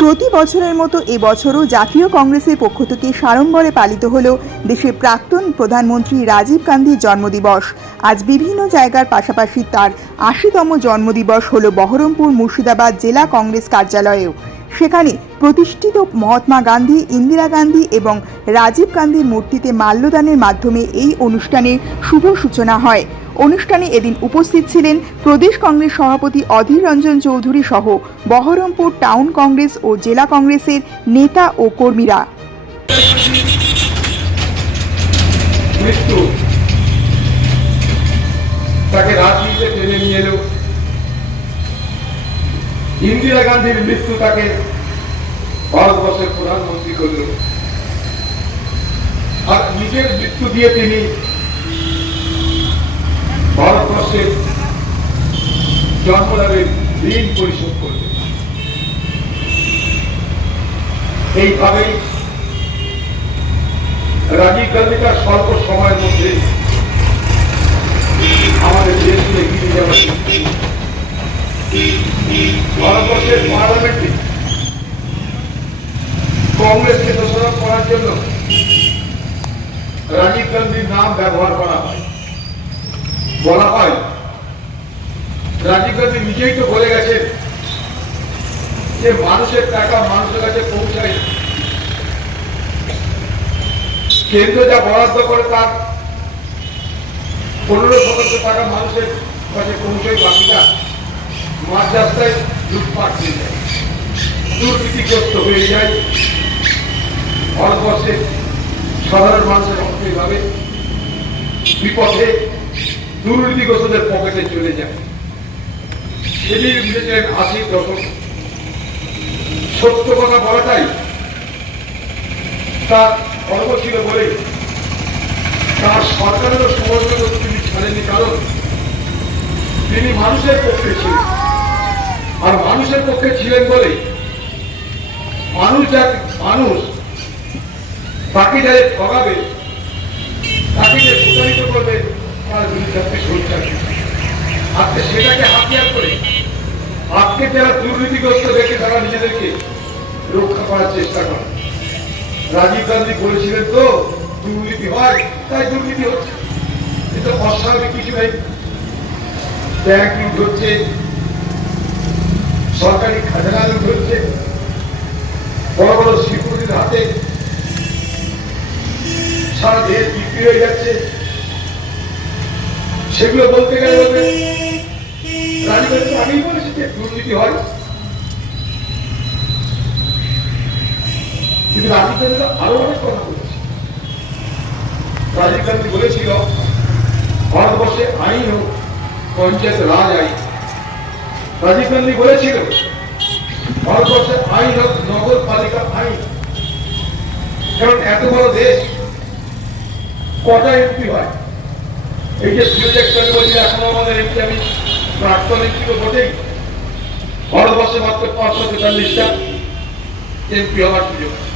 প্রতি বছরের মতো এবছরও জাতীয় কংগ্রেসের পক্ষ থেকে সাড়ম্বরে পালিত হল দেশের প্রাক্তন প্রধানমন্ত্রী রাজীব গান্ধীর জন্মদিবস। আজ বিভিন্ন জায়গার পাশাপাশি তার আশিতম জন্মদিবস হল বহরমপুর মুর্শিদাবাদ জেলা কংগ্রেস কার্যালয়েও। সেখানে প্রতিষ্ঠিত মহাত্মা গান্ধী, ইন্দিরা গান্ধী এবং রাজীব গান্ধীর মূর্তিতে মাল্যদানের মাধ্যমে এই অনুষ্ঠানের শুভ সূচনা হয়। অনুষ্ঠানে এদিন উপস্থিত ছিলেন প্রদেশ কংগ্রেস সভাপতি অধীর রঞ্জন চৌধুরী সহ বহরমপুর টাউন কংগ্রেস ও জেলা কংগ্রেসের নেতা ও কর্মীরা। তাকে রাজনীতিতে টেনে নিয়ে এলো। ইন্দিরা গান্ধীর মৃত্যু তাকে ভারতবর্ষের প্রধানমন্ত্রী করল আর নিজের মৃত্যু দিয়ে তিনি ভারতবর্ষের জন্মলাভের ঋণ পরিশোধ করলেন। এইভাবেই রাজীব গান্ধী তার স্বল্প সময়ের মধ্যে আমাদের দেশকে এগিয়ে যাওয়ার ভারতবর্ষের পার্লামেন্টে কংগ্রেসকে দোষারোপ করার জন্য রাজীব গান্ধীর নাম ব্যবহার করা হয়। বলা হয় রাজীব গান্ধী নিজেই তো বলে গেছেন যে মানুষের টাকা মানুষের কাছে পৌঁছায় কেন্দ্র যা বরাদ্দ করে তার পনেরো শতাংশ টাকা মানুষের কাছে পৌঁছায়, বাকিটা মাঝ রাস্তায় লুটপাট হয়ে যায়। দুর্নীতিগ্রস্ত হয়ে যায়। ভারতবর্ষের সাধারণ মানুষের অর্থ এইভাবে বিপথে দুর্নীতিগ্রস্তদের পকেটে চলে যায়। সেটি বুঝেছিলেন আশির দশক। সত্য কথা বলাটাই তার গর্ব ছিল বলে তার সরকারেরও সমর্থন তিনি ছাড়েননি কারণ তিনি মানুষের পক্ষে ছিলেন। আর মানুষের পক্ষে ছিলেন বলে মানুষ যা মানুষ যাদের ঠকাবে তাকে প্রতারিত করবে, তার বিরুদ্ধে আপনি সোচ্চার আজকে সেটাকে হাতিয়ার করে আজকে যারা দুর্নীতিগ্রস্ত দেখে তারা নিজেদেরকে রক্ষা করার চেষ্টা করে। রাজীব গান্ধী বলেছিলেন তো, দুর্নীতি হয়, তাই দুর্নীতি হচ্ছে। কিন্তু অস্বাভাবিক কিছু নেই। ব্যাংক লুট হচ্ছে, সরকারি খাজানা লুট হচ্ছে, বড় বড় শিল্পতির হাতে সারা দেশ বিক্রি হয়ে যাচ্ছে। সেগুলো বলতে গেলে বলবে গান্ধী আগেই বলেছে যে দুর্নীতি হয়। কিন্তু রাজীব গান্ধী আরও অনেক কথা বলেছে। রাজীব গান্ধী বলেছিল, ভারতবর্ষে আইন হোক, পঞ্চায়েত রাজ আইন। রাজীব গান্ধী বলেছিল, ভারতবর্ষে আইন হোক, নগরপালিকা আইন। কারণ এত বড় দেশ কটা এমপি হয় এই যে আমি বলছি, এখন আমাদের এমপি আমি প্রাক্তন এমপি তো বটেই ভারতবর্ষে মাত্র পাঁচশো তেতাল্লিশটা এমপি হওয়ার সুযোগ আছে।